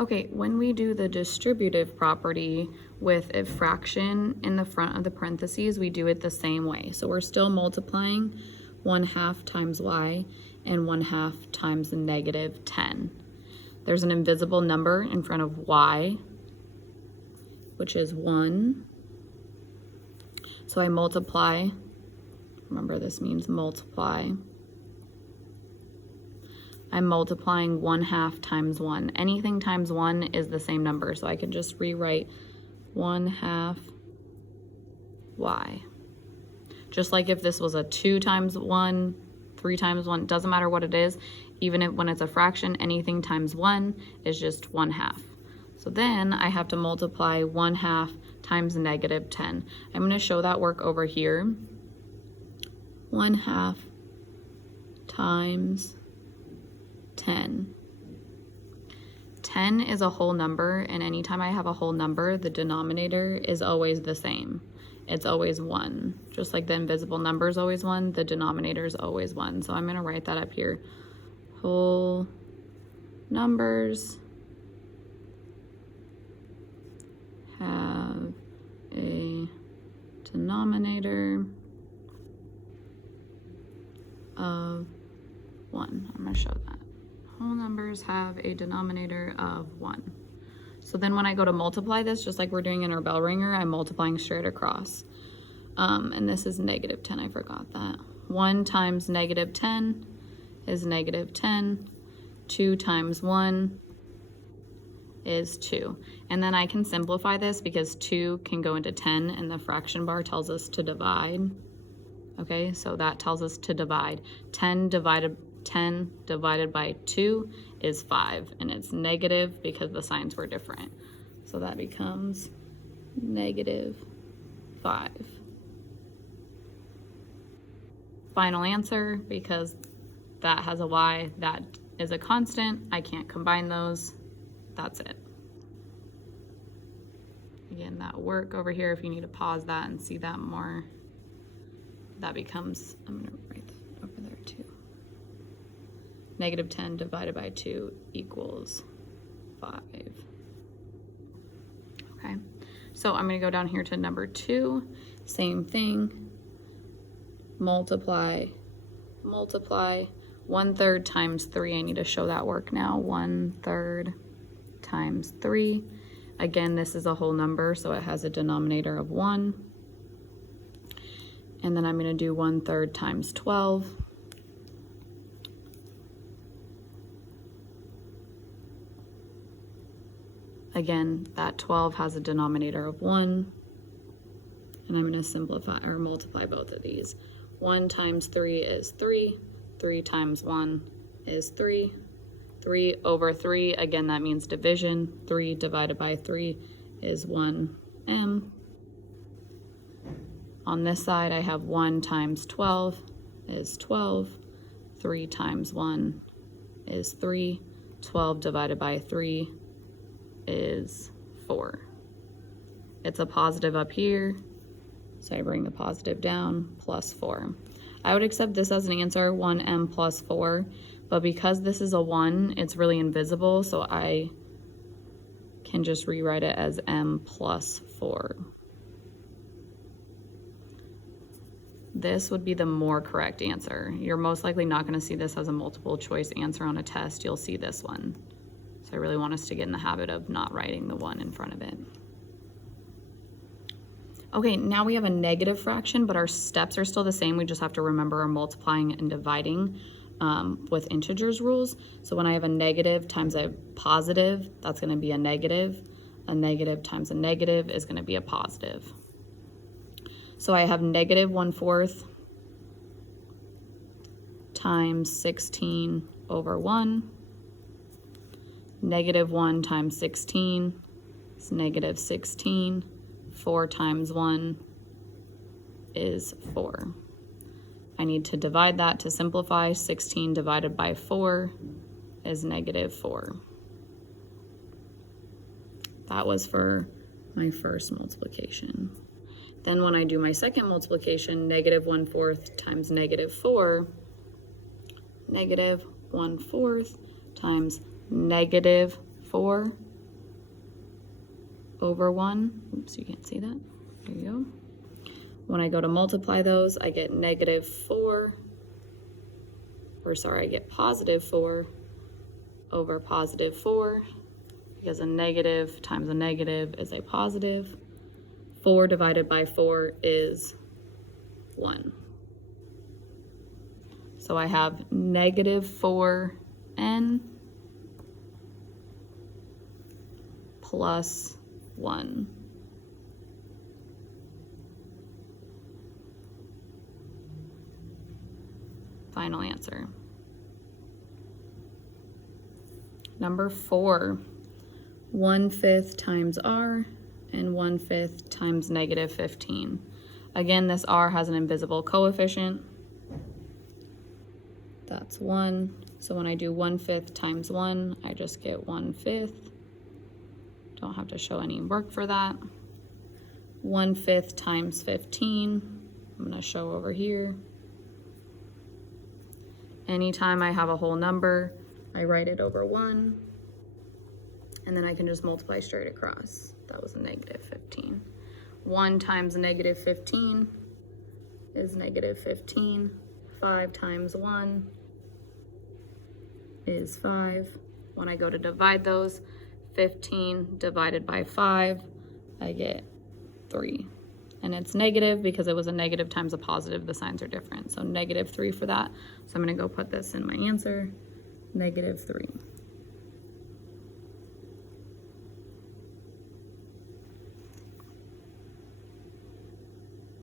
Okay, when we do the distributive property with a fraction in the front of the parentheses, we do it the same way. So we're still multiplying 1/2 times y and 1/2 times the negative 10. There's an invisible number in front of y, which is 1. So I multiply, remember this means multiply. I'm multiplying 1/2 times 1. Anything times 1 is the same number, so I can just rewrite 1/2 y. Just like if this was a 2 times 1, 3 times 1, doesn't matter what it is, even if when it's a fraction, anything times 1 is just 1/2. So then I have to multiply 1/2 times negative 10. I'm going to show that work over here. 1/2 times 10. 10 is a whole number, and anytime I have a whole number, the denominator is always the same. It's always 1. Just like the invisible number is always 1, the denominator is always 1. So I'm going to write that up here. Whole numbers have a denominator of 1. I'm going to show that. Whole numbers have a denominator of 1. So then when I go to multiply this, just like we're doing in our bell ringer, I'm multiplying straight across. And this is negative 10, I forgot that. 1 times negative 10 is negative 10. 2 times 1 is 2. And then I can simplify this because 2 can go into 10 and the fraction bar tells us to divide. Okay, so that tells us to divide. 10 divided by 2 is 5, and it's negative because the signs were different. So that becomes negative 5. Final answer, because that has a y, that is a constant. I can't combine those. That's it. Again, that work over here, if you need to pause that and see that more, that becomes, I'm going to write that over there too. Negative 10 divided by 2 equals 5. Okay, so I'm going to go down here to number 2. Same thing. Multiply. 1/3 times 3. I need to show that work now. 1/3 times 3. Again, this is a whole number, so it has a denominator of 1. And then I'm going to do 1/3 times 12. Again, that 12 has a denominator of 1. And I'm going to simplify or multiply both of these. 1 times 3 is 3. 3 times 1 is 3. 3 over 3, again, that means division. 3 divided by 3 is 1m. On this side, I have 1 times 12 is 12. 3 times 1 is 3. 12 divided by 3 is 4. It's a positive up here, so I bring the positive down, plus 4. I would accept this as an answer, 1m plus 4, but because this is a 1, it's really invisible, so I can just rewrite it as m plus 4. This would be the more correct answer. You're most likely not going to see this as a multiple choice answer on a test. You'll see this one. So I really want us to get in the habit of not writing the 1 in front of it. Okay, now we have a negative fraction, but our steps are still the same. We just have to remember our multiplying and dividing with integers rules. So when I have a negative times a positive, that's going to be a negative. A negative times a negative is going to be a positive. So I have negative 1/4 times 16 over 1. Negative 1 times 16 is negative 16. 4 times 1 is 4. I need to divide that to simplify. 16 divided by 4 is negative 4. That was for my first multiplication. Then when I do my second multiplication, negative 1/4 times negative 4, negative 1/4 times negative 4 over 1. Oops, you can't see that. There you go. When I go to multiply those, I get negative 4, or sorry, I get positive 4 over positive 4, because a negative times a negative is a positive. 4 divided by 4 is 1. So I have negative 4n plus 1. Final answer. Number 4, 1/5 times r and 1/5 times negative 15. Again, this r has an invisible coefficient. That's 1. So when I do 1/5 times 1, I just get 1/5. Don't have to show any work for that. 1/5 times 15, I'm going to show over here. Anytime I have a whole number, I write it over 1, and then I can just multiply straight across. That was a negative 15. 1 times negative 15 is negative 15. 5 times 1 is 5. When I go to divide those, 15 divided by 5, I get 3. And it's negative because it was a negative times a positive. The signs are different. So negative 3 for that. So I'm going to go put this in my answer, negative 3.